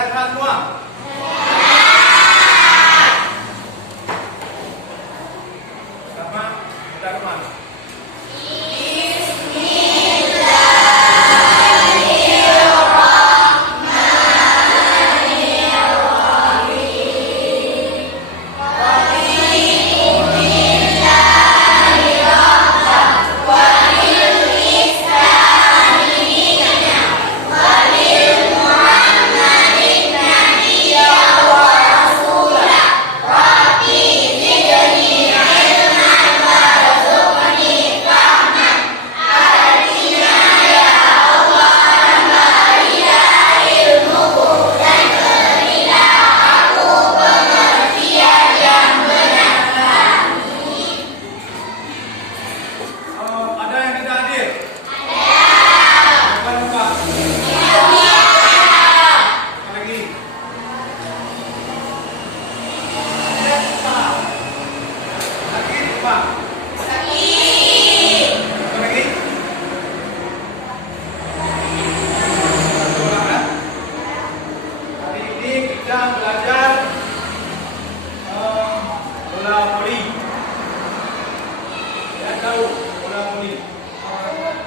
Sehat-sehat semua. Sama kita kemana?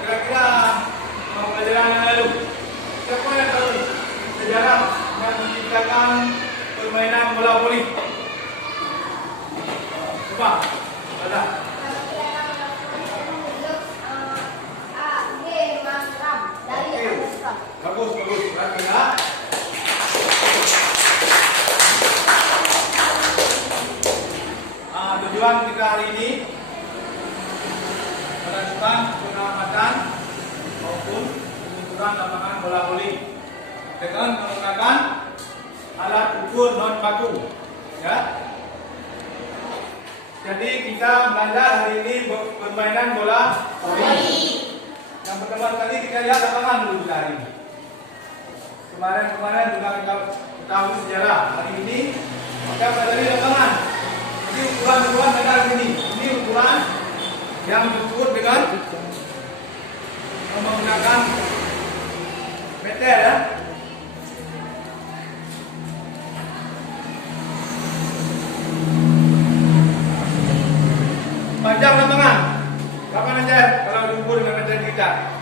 Kira-kira pelajaran yang lalu, siapa yang tahu sejarah yang menciptakan permainan bola voli? Coba, ada. Bagus, bagus. Perhatikan. Tujuan kita hari ini melakukan pengamatan maupun pengukuran lapangan bola voli dengan menggunakan alat ukur non baku. Ya. Jadi kita belajar hari ini permainan bola voli. Yang pertama kali kita lihat lapangan dulu kita hari ini. Kemarin juga kita tahu sejarah. Hari ini kita pelajari lapangan. Ini ukuran meter ini. Ini ukuran yang diukur dengan menggunakan meter ya. Panjang lapangan. Berapa meter kalau diukur dengan meter kita?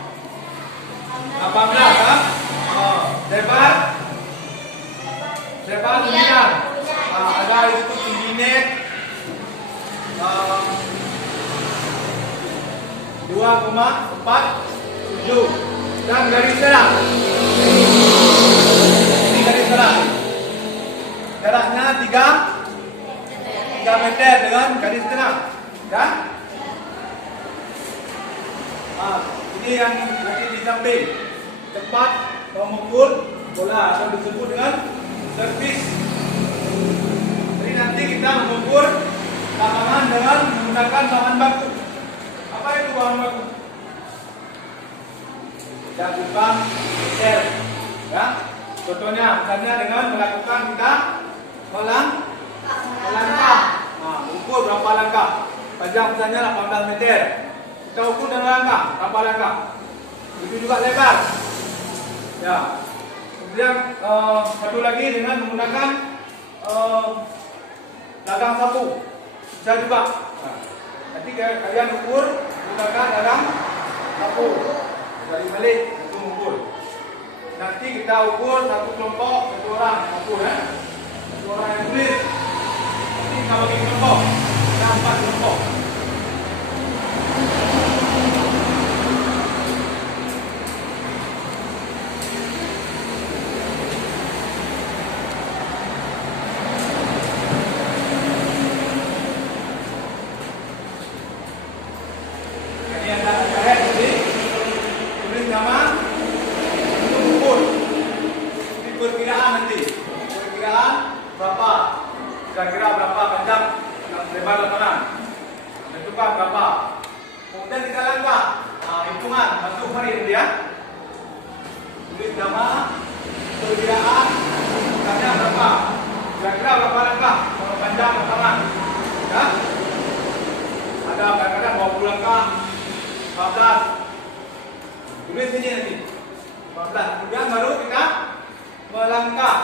18 kan? Lebar 9. Ada itu tinggi net 2,47 dan garis serang. Ini garis serang. Jaraknya 3 meter dengan garis serang. Ya? Ini yang nanti di samping tempat memukul bola atau disebut dengan servis. Jadi nanti kita mengukur lapangan dengan menggunakan bahan baku. Apa itu bahan baku? Ya, bukan meter. Ya. Contohnya, misalnya dengan melakukan kita melangkah. Ukur berapa langkah? Panjang misalnya 18 meter. Kita ukur dengan langkah, berapa langkah? Itu juga lebar. Ya. Kemudian satu lagi dengan menggunakan gagang sapu. Bisa juga. Nanti kalian ukur menggunakan gagang sapu. Dari balik itu ukur. Nanti kita ukur satu kelompok satu orang sapu ya. Satu orang yang tulis. Nanti kita bagi kelompok. Ada 4 kelompok. Kira-kira berapa panjang lebar lapangan, tentukan berapa, kemudian kita langkah, hitungan masuk mari ya, tulis nama, perkiraan, panjang berapa, kira-kira berapa langkah, panjang lapangan, ya, ada kadang-kadang 20 langkah, 14, tulis ini nanti, 14, kemudian baru kita melangkah.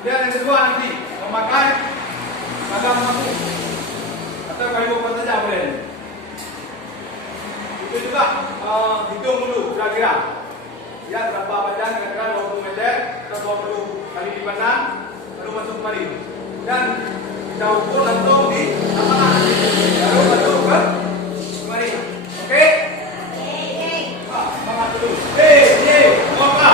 Kemudian yang kedua nanti memakai seragam lampu atau kayu apa saja boleh. Itu juga hitung dulu kira-kira. Ya, berapa panjang kira-kira 20 meter atau 20 kali dipandang baru masuk kemari. Dan kita ukur langsung di lapangan nanti. Baru masuk ke kemari. Oke? Semangat dulu. Maka.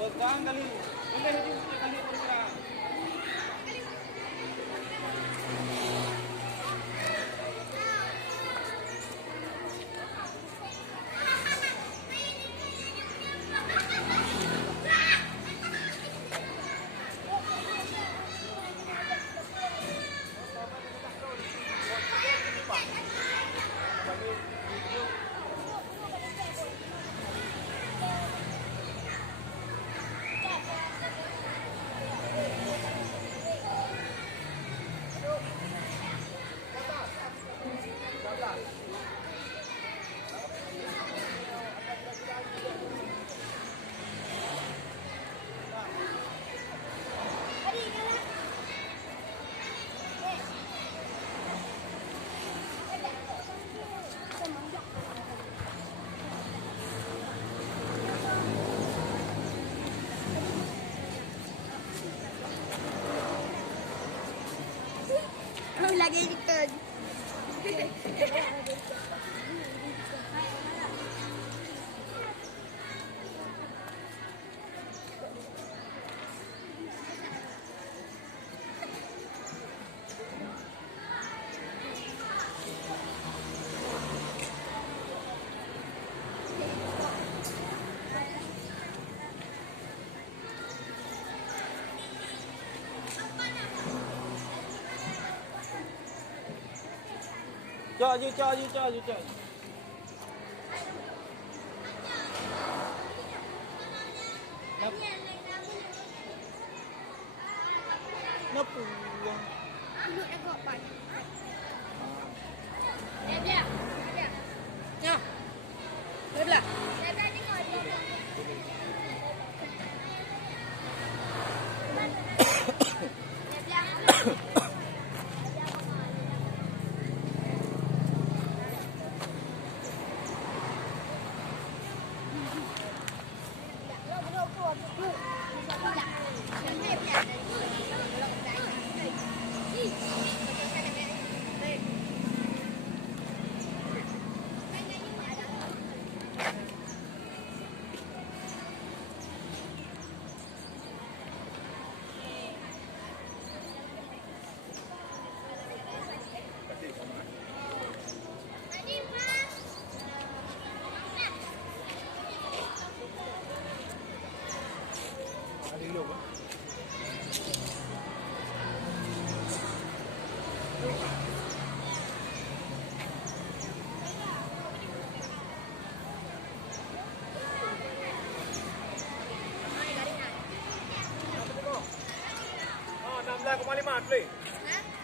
Begang kali. Boleh itu kali perkara. Lagi kita. Cho chứ. Nó pulang. Duduk agak pan. Dia. Ya. Belah. Dia tengok dia.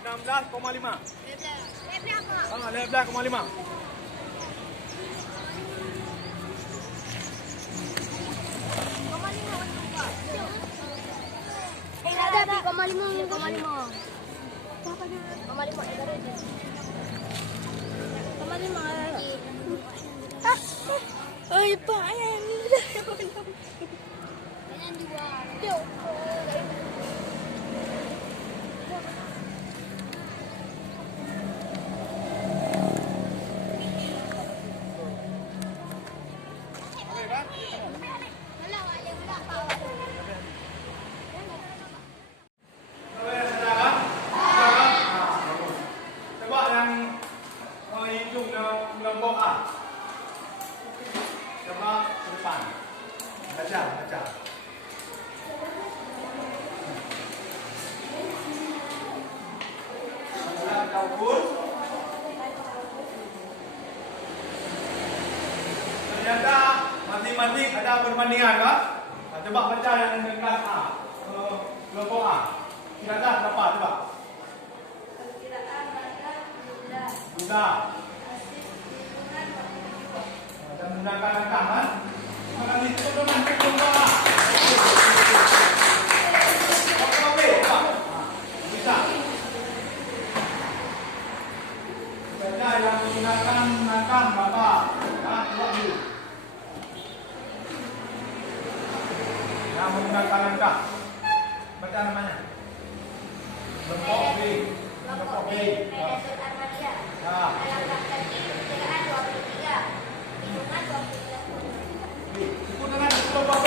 16,5. Lepas apa? 16,5. Koma lima. Ada 3,5. 3,5. Koma lima negara ni. Koma lima. Oi, Pak, yang ni. Jangan dua. Okey kan? Kalau ada berapa? Boleh sudah kan? Sudah kan? Bagus. Coba yang hitung kelompok A. Coba ke depan. Baca. Kita ukur. Ternyata masing-masing ada perbandingan kan? Coba baca yang dekat A. Kelompok A. Kira-kira berapa? Coba. Sudah. Dan menggunakan angka kan? Maka hitung dengan kelompok A. Kelompok B, coba. Bisa. Baca yang menggunakan angka berapa? Coba dulu. Yang menggunakan angka. Baca namanya. Kelompok B. Kelompok B. Ya. Ikut dengan kelompok B.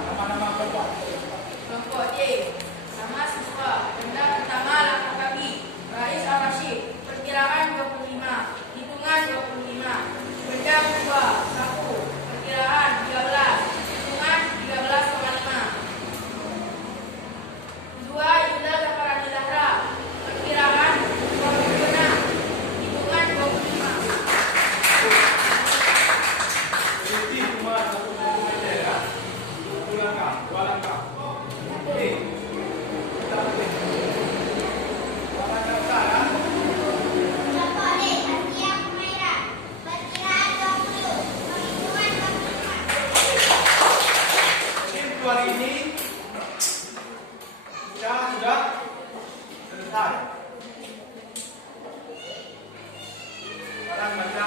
Nama-nama kelompok. Kelompok A, nama siswa, benda pertama langkah kaki, Rais Al-Rashid, perkiraan 25, hitungan 25, benda kedua, sapu, perkiraan 13, hitungan 13,5. Kedua, Yuda Zafarani Zahra, perkiraan 26, hitungan 25. Berhenti cuma satu meter kan? Satu langkah, dua langkah. Okey. Kita ambil. Dua langkah besar kan? Kelompok D, Asia Humaira. Perkiraan 20, penghitungan 25. Mungkin hari ini sudah selesai. Sekarang baca